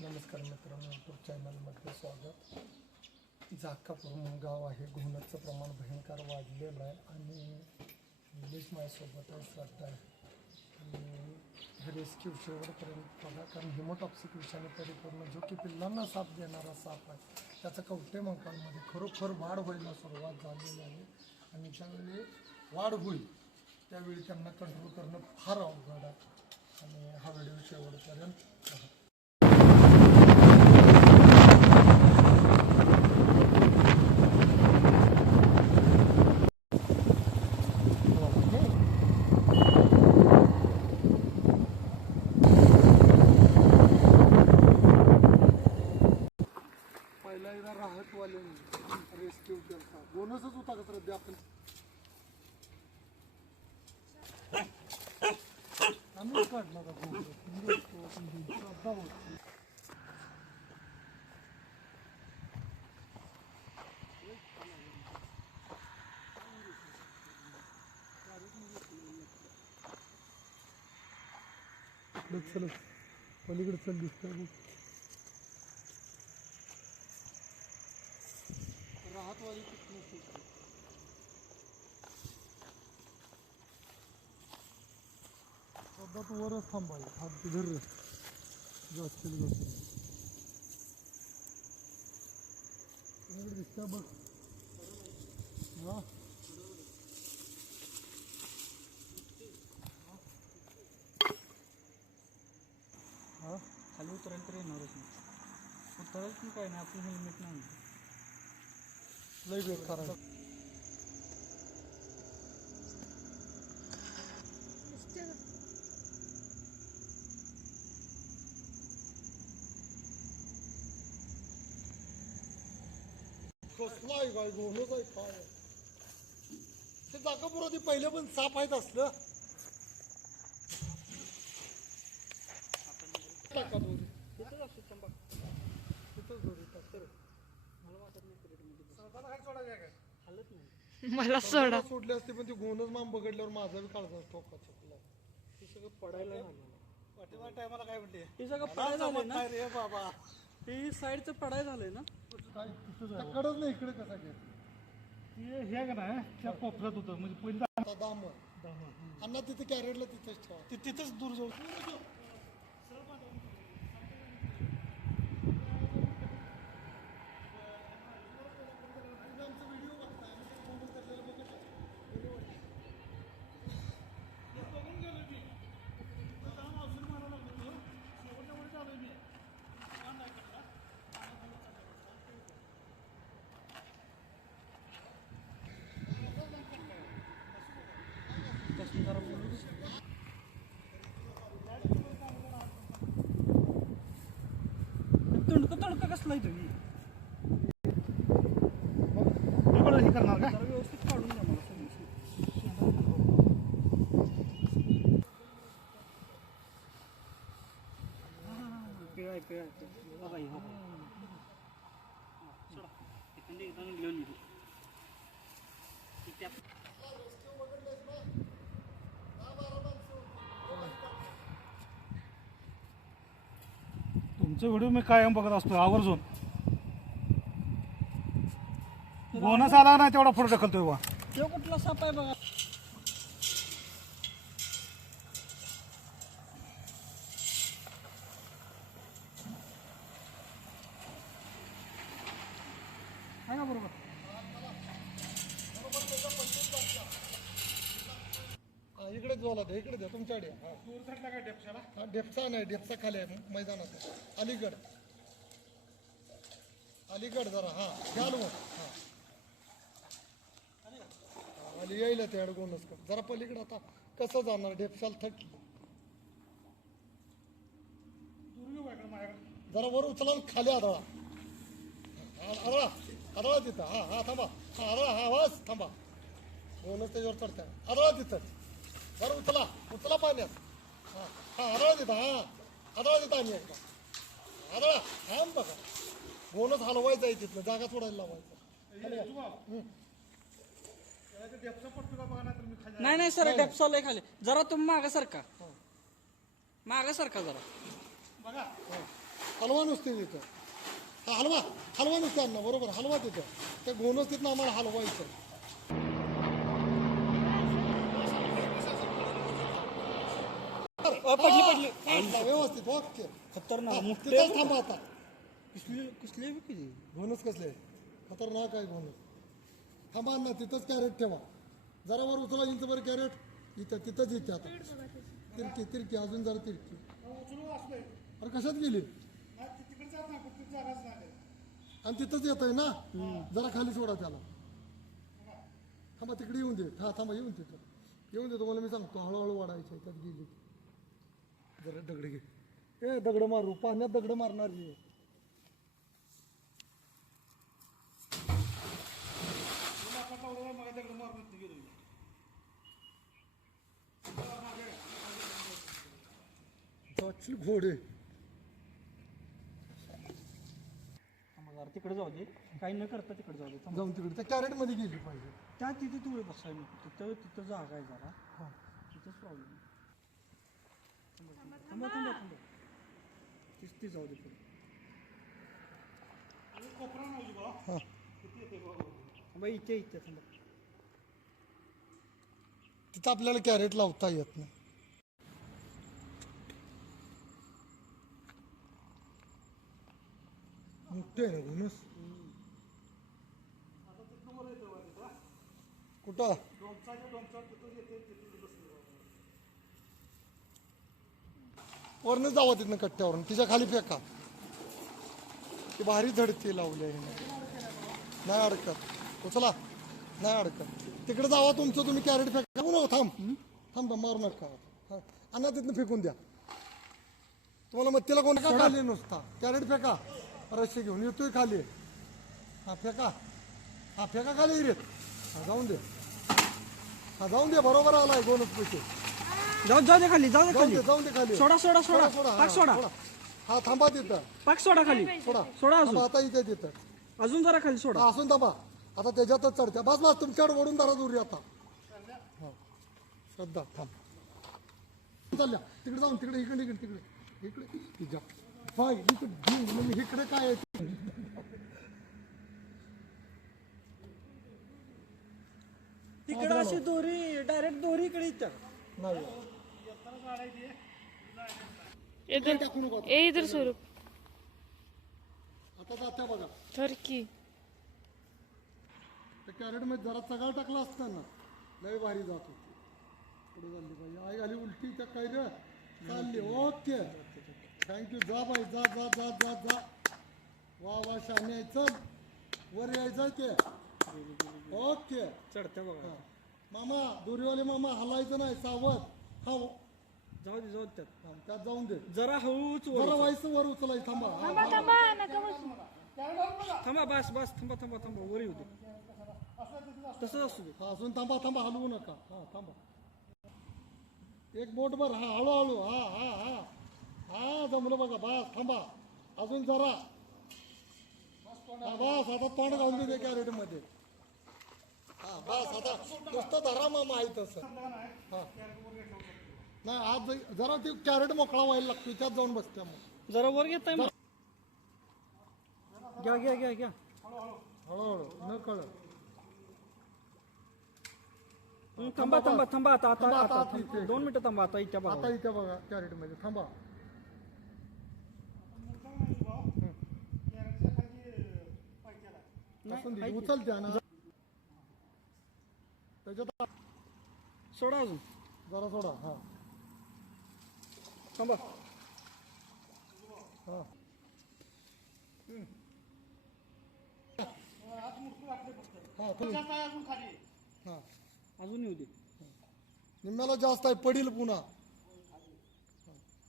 नमस्कार मित्रांनो, यूट्यूब चॅनलमध्ये स्वागत. जाकापूर म्हणून गाव आहे. गुन्ह्याचं प्रमाण भयंकर वाढलेलं आहे आणि इंग्लिश माझ्यासोबत आहे, श्रद्धा आहे. आणि हे रेस्क्यू शेवटपर्यंत बघा, कारण हिमोटॉक्सिक विषाने परिपूर्ण जो की पिल्लांना साप देणारा साप आहे त्याचा कवटे मंकाळमध्ये खरोखर वाढ व्हायला सुरुवात झालेली आहे. आणि ज्यावेळी वाढ होईल त्यावेळी त्यांना कंट्रोल करणं फार अवघड आहे. आणि हा व्हिडिओ शेवटपर्यंत बघा. पहिला एकदा राहतवाल्यांनी रेस्क्यू केला, बोनसच होता का सध्या आपण आम्ही काढला का श्रद्धा होती. चल पलीकडे चल दिसतंय राहतवाली सध्या तू वरच थांबाय, हात धर जास्त दिसतंय बघ. हा हा खाली उतरायला तर येणारच नाही. उतरायला पण काय नाही, आपण हेल्मेट नाही. लय बेट करायला कसला आहे काय गोनच आहे काय ते जाकापुरात पहिले पण साप आहेत असलं टाका दोरी तिथंच असतो चंबा. तिथंच दोरी टाक. मला वाटत नाही क्रिकेटमध्ये सरदाला काय सोडायचं काय हालत नाही. मला सोडा सोडले असते पण ती गोनच माम बघडल्यावर माझा बी काळजा टोका चुकला. हे सगळं पडायला झालं. पाठीमा टायमाला काय म्हणते हे सगळं पडायला झालंय ना. रे बाबा हे साईडचं पडायला झालंय ना. कडच नाही इकडे कसा घ्यायचं हे का नाही त्या कोपऱ्यात होतं म्हणजे पहिली दाम अण्णा तिथे कॅरेटला तिथेच ठेवा, तिथेच दूर जाऊ. तडका कसला आहे तुम्ही हे करणार का जरा व्यवस्थित काढून द्या मला सगळं. पिळा आहे बघा हे बघा. सोडा एखादी एकदा घेऊन येतो. तुमचे व्हिडिओ मी कायम बघत असतो आवर्जून. बोनस आला ना तेवढा पुढे ढकलतोय बा. तो कुठला साप आहे बघा. आहे ना बरोबर. इकडे जोला द्या, इकडे द्या तुमच्याकडे. काय डेपशाला हा डेपचा नाही, डेपचा खाली आहे मैदानात अलीगड अलीगड जरा हा घ्याल मग. हा अली येईल ते अडगोनच कर जरा पलीकडे. आता कसं जाणार डेपशाल थटली जरा वर उचला खाली आदळा आदळा आदळा तिथं. हा हा थांबा, हा आदळा, हा वास थांबा. गोनच त्याच्यावर चढत्या आदळा तिथं. जरा उचला उचला पाण्यात. हा हा आदळा तिथं, हा आदळा तिथं आणि एकदा आदळा. हा बघा गोनच हलवायचं आहे तिथलं, जागा सोडायला लावायचं. नाही नाही सर डेप्सॉल आहे खाली. जरा तुम्ही मागं सरका, मागं सरका जरा. बघा हलवा नुसते तिथं. हा हलवा नुसतं अण्णा, बरोबर हलवा तिथं. ते घोणच तिथं आम्हाला हलवायचं. हलवा व्यवस्थित ओके. खतरनाक तिथंच थांबा आता. कसले किती घोणच कसले खतरनाक आहे घोणच. थांबा अण्णा, तिथंच कॅरेट ठेवा. जरा वर उचला इंच बरं कॅरेट. इथं तिथंच येते आता. तिरकी अजून जरा तिरकी. अरे कशात गेली? आणि तिथंच येत आहे ना, जरा खाली सोडा त्याला. थांबा तिकडे येऊन दे. हा थांबा, येऊन तिथं येऊन दे. तुम्हाला मी सांगतो हळूहळू वाढायचं. त्यात गेली जरा दगड घे. ए दगड मारू, पाण्यात दगड मारणार नाही. घोडे तिकडे जाऊ दे, काही न करता तिकडे जाऊ दे. जाऊन तिकडे त्या कॅरेट मध्ये गेली पाहिजे. त्या तिथे तुळे बसायला नको. तिथं जागा आहे जरा. हा तिथंच प्रॉब्लेम. थांबा थांबा थांबा. ती जाऊ दे पुढे. हा थांबा इथे थांबा. तिथं आपल्याला कॅरेट लावता येत नाही. मोठे आहे ना घुनस. कुठं वरनं जावा तिथनं कट्ट्यावरून. तिच्या खाली फेका. ती भारी झडती लावली आहे. नाही अडकत. उचला, नाही अडकत. तिकडे जावा तुमचं, तुम्ही कॅरेट फेका. थांब मारू नका. अन्ना तिथनं फेकून द्या. तुम्हाला मत्तीला कोण का खाली नुसता कॅरेट फेका. रस्से घेऊन येतोय खाली. हा फेका. हा फेका खाली इरेत. हा जाऊन दे. हा जाऊन दे. बरोबर आलाय दोनच पैसे. जाऊ दे खाली. जाऊ दे खाली. सोडा पाक सोडा. हा थांबा तिथं. पाक सोडा खाली. सोडा अजून. आता इथे तिथं अजून जरा खाली सोडा. असून थांबा. आता त्याच्यातच चढत्या. बस तुमच्याकडे वडून धरा दूर आता. श्रद्धा थांब. चालल्या तिकडे जाऊन तिकडे इकडे तिच्या बाय इकडे काय आहे. तिकडे अशी दोरी डायरेक्ट दोरी इकडे येतात. नाही टाकू नको. इधर स्वरूप आता जात्या बघा. थरकी त्या कॅरेट मध्ये जरा चगाळ टाकला असता ना, लय भारी जात होती. पुढे झाली पाहिजे. आई आली उलटी त्या काय रे चालली. Okay thank you. जा बाई जा जा जा जा जा. वा शाने यायचं. वर यायचं ते. ओके चढत्या बघा. मामा दोरीवाले मामा हलायचं नाही. सावध. हा जाऊ दे त्यात. त्यात जाऊन दे. जरा हळूच जरा व्हायचं वर उचलायचं. थांबा थांबा. बस थांबा. वर येऊ दे. तसंच असू दे. हा असून थांबा हलवू नका. हा थांबा. एक बोट भर. हा हळूहळू. हा जमलं बघा. बस थांबा अजून जरा. बस आता तोंड घालून दे कॅरेट मध्ये. हा बस आता नुसतं धरा मामा आहे तसं. हा नाही आज जरा ते कॅरेट मोकळा व्हायला लागतो. त्यात जाऊन बसत्या मग. जरा वर घेताय मग. घ्या हळूहळू न कळ. थांबा आता थांबा, आता 2 मिनिटं थांबा. आता इथे बघा. आता इथे बघा कॅरेट मध्ये. थांबा. उचलत्या ना त्याच्यात. सोडा अजून. जरा सोडा. हा थांबा. हा हा अजून येऊ दे. निम्म्याला जास्त आहे. पडील पुन्हा.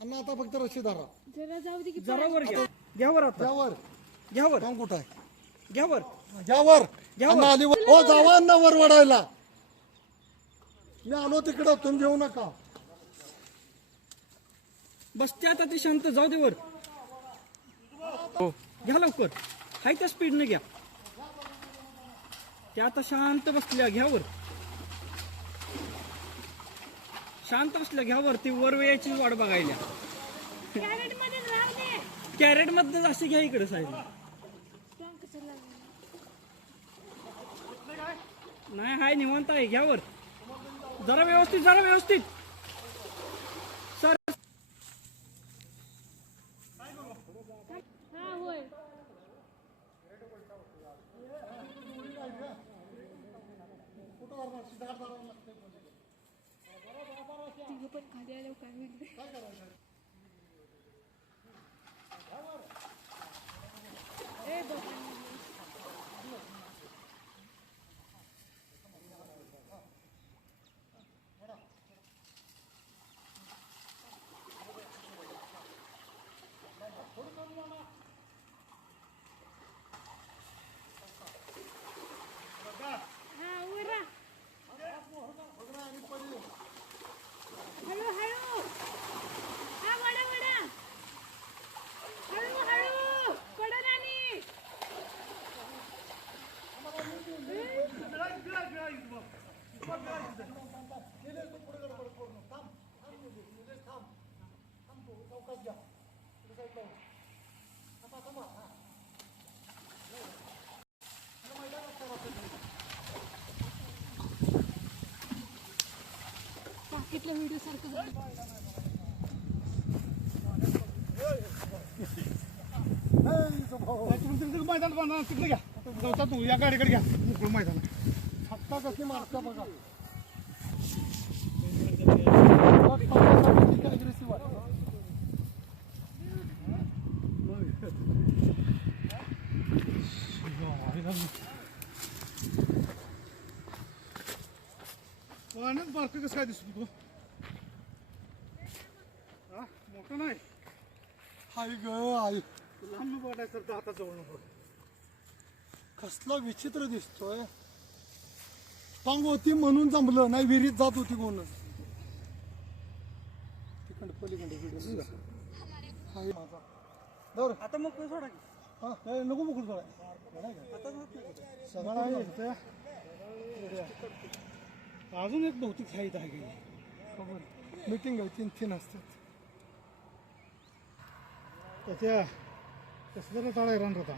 अण्णा आता फक्त रशी धरा. जरा जाऊ दे की जरा वर घ्या वर. आता घ्या वर. काम कुठं आहे. घ्या वर. अण्णा आली वर. हो जावा अण्णा वर वडायला. मी आलो तिकडं. तुम्ही घेऊ नका. बसते आता ती शांत. जाऊ दे वर. घ्या लवकर. हाय त्या स्पीडने घ्या. त्या आता शांत बसल्या. घ्या वर. शांत बसल्या. घ्या वर. ती वर यायची वाट बघायला. कॅरेट मध्ये अशी घ्या इकडे साईड. नाही हाय निवांत आहे घ्यावर. जरा व्यवस्थित सर. पण खाली आल्यावर काय म्हणते ए बाकीतल्या व्हिडिओ सारखं झालं. मैदान बांधा तिकडे घ्या जाऊचा तू या गाडीकडे घ्या मोकळं मैदान हप्ता कशी मारता बघा. अग्रेसिव्ह वाटतं. पाण्यात बारकं कसं काय दिसतो तू हा मोठं नाही आई ग आई लांब वाटायचं तर आता जवळ नको. कसला विचित्र दिसतोय. पांग होती म्हणून जमलं नाही विहिरीत जात होती कोण तिकडं पलीकडे व्हिडिओ हाय माझा दौर आता मग सोडा की. हा नको मोकळं सोडा सगळं आहे इथं. अजून एक बहुतेक खाईत आहे की खबर मीटिंग आहे 3 असतात. त्याच्या कसं जरा चाळा रान होता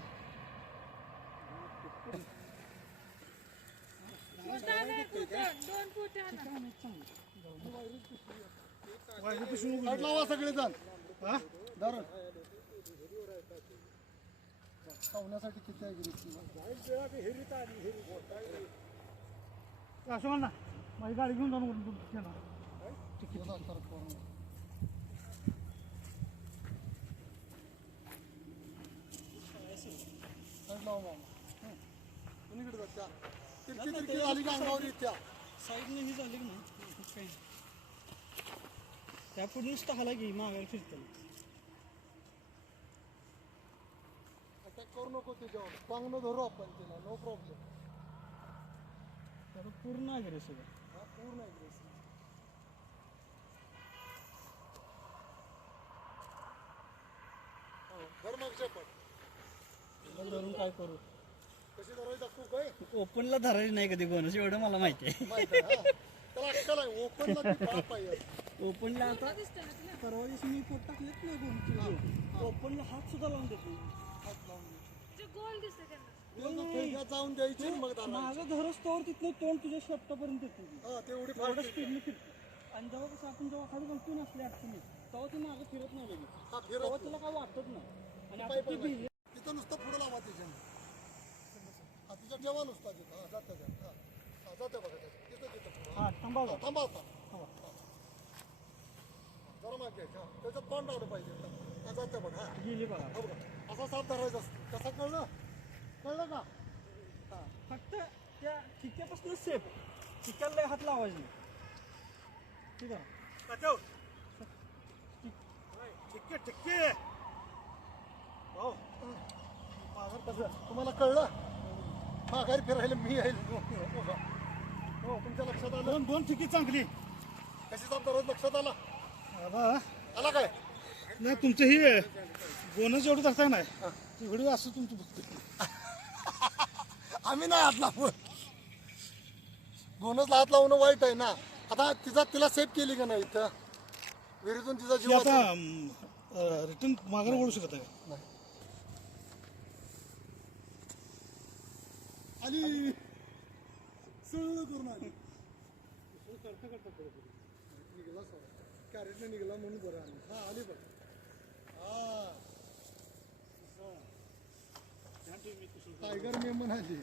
काढ लावा सगळे जण हा धरण खावण्यासाठी किती आहे असं म्हण ना माझी गाडी घेऊन जाऊन कुणीकडे जात्या तिरकी तिरकी आली का अंगावर येत्या. साईडने ही झाली की नाही काही त्या पुढे नुसतं हाला घे मागायला फिरतं. अटॅक करू नको त्याच्यावर चांगलं धरू आपण तिला नो प्रॉब्लेम. तर पूर्ण अग्रेसिव्ह आहे. हा पूर्ण अग्रेसिव्ह. धर मग शेपट. धरून काय करू. कशी धरायची तू काय ओपनला धरायची नाही कधी बोनस एवढं मला माहिती आहे. माहिती आहे, हा. त्याला अक्कल आहे ओपनला ती बाप आहे. ओपनला आता परवा दिवशी मी पोट टाकलेच नाही बोनची. ओपनला हात सुद्धा लावून देतो. हात लावून दे. गोल दिसतं त्यांना. त्याला जाऊन द्यायची मग धरायची. माझं धरस तोवर तिथनं तोंड तुझ्या शेपटापर्यंत येतो. हा तेवढी एवढं फास्ट स्पीडने फिरतो. आणि जेव्हा कसं आपण जेव्हा खाली बसतो ना असल्या अडचणी तेव्हा ती मागं फिरत नाही लगेच. हा तेव्हा फिरत तिला काय वाटत नाही. आणि आता ती भिली. तिथं नुसतं पुढं लावा तिच्या हा तिच्या जेव्हा नुसता तिथं हा जात्या हा हा जात्या बघा तिथं तिथं पुढं. हा थांबा हा, थांबा आता जरा मागे घ्यायचं. हा त्याच्यात तोंड लावलं पाहिजे हा जात्या बघ हा गेली बघा. हो बघा असा साथ धरायचा असतो. कसं कळलं कळलं का हा फक्त त्या ठिक्यापासून सेफ. ठिक्याला लय हात लावायचे नाही. ठीक आहे. ठिक्के ठिक्के हो माघार कसं तुम्हाला कळलं माघारी फिरायला मी येईल हो तुमच्या लक्षात आलं. दोन दोन ठिकी चांगली कशी साथ धरायचं लक्षात आला बाबा आला काय नाही तुमचं हे बोनस एवढं धरताय नाही व्हिडिओ असं तुमचं बघतो. आम्ही नाही हात लावून बोनसला हात लावणं वाईट आहे ना. आता तिला सेफ केली का नाही इथं विहिरीतून तिचा ती जीव आता रिटर्न माघार ओढू शकत आहे नाही. आली सळ करून आली करता करता निघाला कॅरेटने निघाला म्हणून बरं आली. हा आली बघ. टायगर मे म्हणाली.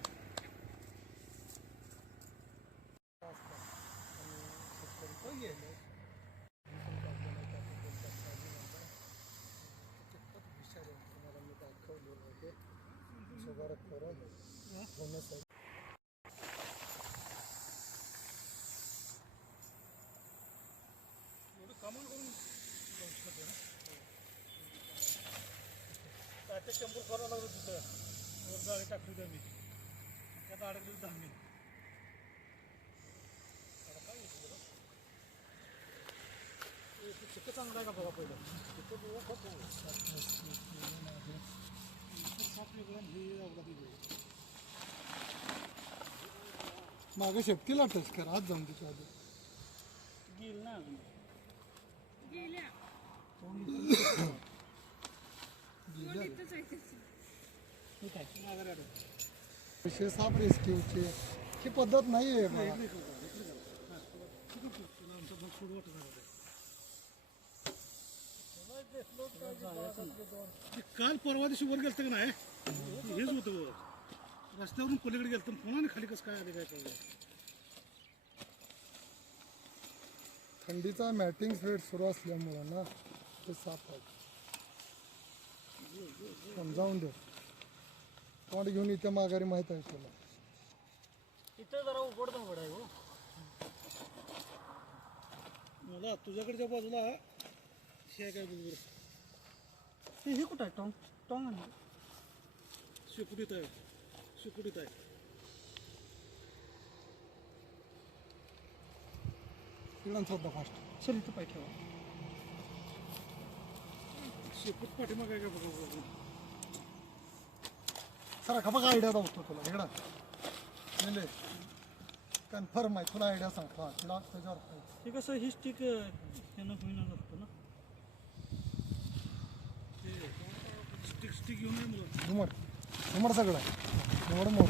कामं करून जाऊ शकतो ना त्या चंपूर करावं लागलं तिथं वर जाळी टाकली होती आम्ही त्यात अडकली होती आम्ही काय होतं बरं चिक्क चांगलं आहे का बघा पहिलं चिक्क बघा खूप चांगलं साप वेगळं आणि हे अवघात वेगळं मागे शेपटीला टच कर आज जाऊन तिच्या आधी गेल ना अजून गेल्या गेल्या. इथंच आहे त्याची. ठीक आहे माघारी आलो. विषय साप रेस्क्यूची ही पद्धत नाही आहे बघा. आमचा भाग सोडू वाटत नाही काल परवा दिवशी वर गेलं का नाही हेच होतं वर रस्त्यावरून पलीकडे गेलं तर पुन्हा खाली कसं काय आले काय कळलं थंडीचा मॅटिंग स्वेट सुरू असल्यामुळं ना ते साप आहे. समजावून दे तोंड घेऊन इथे माघारी माहीत आहे तुला. इथं जरा उघड आहे हो. मला तुझ्याकडच्या बाजूला हे काय बरोबर हे कुठं आहे टॉंग टॉंग आहे शेकुटीत आहे शेकुटीत आहे तिकडून स्वतः फास्ट चल इथं पाय ठेवा. शेपूट पाठीमाग काय काय बघा सर का बघा आयडिया दावतो तुला इकडं म्हणजे कन्फर्म आहे तुला आयडिया सांगतो. हा तुला त्याच्यावर हे कसं ही स्टिक त्यानं होईना असतं ना. स्टिक स्टिक घेऊन ये मला घुमड घुमड सगळं आहे घुमड मोर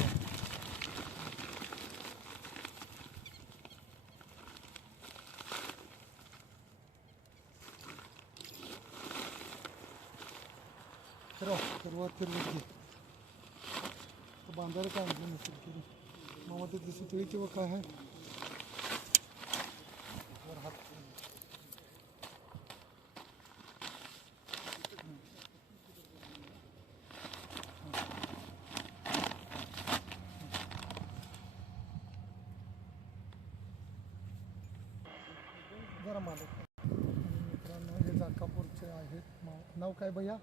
फिरव फिरवत फिरवत घे बांधायला काय आणलं नसेल तरी मामा ते दिसत किंवा काय आहे वर हात जरा मालक मित्रांनो हे जाकापूरचे आहेत नाव काय भैया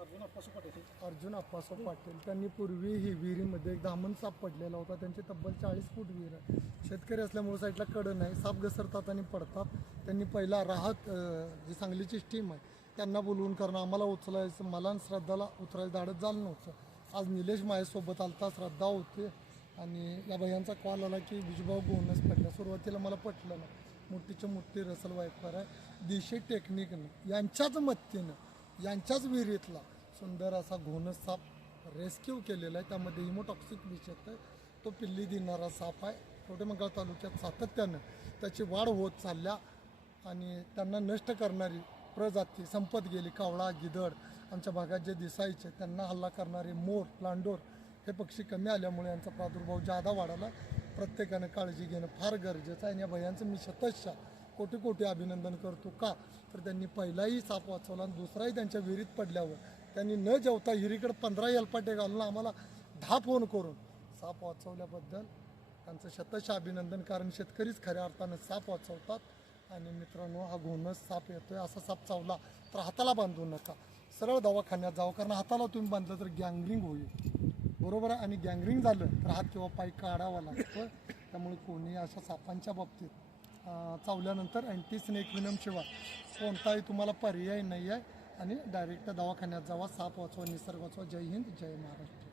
अर्जुन आप्पासू पाठवते अर्जुन आप्पासाहेब पाटील. त्यांनी पूर्वी ही विहिरीमध्ये एक दामन साप पडलेला होता. त्यांची तब्बल 40 फूट विहीर आहे. शेतकरी असल्यामुळे साईडला कडं नाही, साप घसरतात आणि पडतात. त्यांनी पहिला राहत जी सांगलीची टीम आहे त्यांना बोलवून करणं आम्हाला उचलायचं, मला आणि श्रद्धाला उतरायचं धाडत झालं नव्हतं. आज निलेश माझ्यासोबत आलता, श्रद्धा होते आणि या भैयांचा कॉल आला की विजूभाऊ गोनच पडला. सुरुवातीला मला पटलं ना, मोठीच्या मोठी रसल वायपर आहे दिशे टेक्निकनं यांच्याच मदतीनं यांच्याच विहिरीतला सुंदर असा घोणस साप रेस्क्यू केलेला आहे. त्यामध्ये हिमोटॉक्सिक विष येतं, तो पिल्ली देणारा साप आहे. कवठेमंकाळ तालुक्यात सातत्यानं त्याची वाढ होत चालल्या आणि त्यांना नष्ट करणारी प्रजाती संपत गेली. कावळा, गिधड आमच्या भागात जे दिसायचे त्यांना हल्ला करणारे मोर, लांडोर हे पक्षी कमी आल्यामुळे यांचा प्रादुर्भाव जादा वाढाला. प्रत्येकानं काळजी घेणं फार गरजेचं आहे आणि या भयांचं मी शतशः कोटी कोटी अभिनंदन करतो. का तर त्यांनी पहिलाही साप वाचवला आणि दुसराही त्यांच्या विहिरीत पडल्यावर त्यांनी न जेवता हिरीकडे 15 एलपाटे घालून आम्हाला 10 फोन करून साप वाचवल्याबद्दल त्यांचं शतशः अभिनंदन. कारण शेतकरीच खऱ्या अर्थानं साप वाचवतात. आणि मित्रांनो हा घोणस साप येतोय, असा साप चावला तर हाताला बांधू नका, सरळ दवाखान्यात जावं. कारण हाताला तुम्ही बांधलं तर गँगरिंग होईल, बरोबर आहे. आणि गँगरिंग झालं तर हात किंवा पाय काढावा लागतो. त्यामुळे कोणी अशा सापांच्या बाबतीत चावल्यानंतर अँटी स्नेक विनम शिवाय कोणताही तुम्हाला पर्याय नाही आहे आणि डायरेक्ट दवाखान्यात जावा, साप वाचवा, निसर्ग वाचवा. जय हिंद, जय महाराष्ट्र.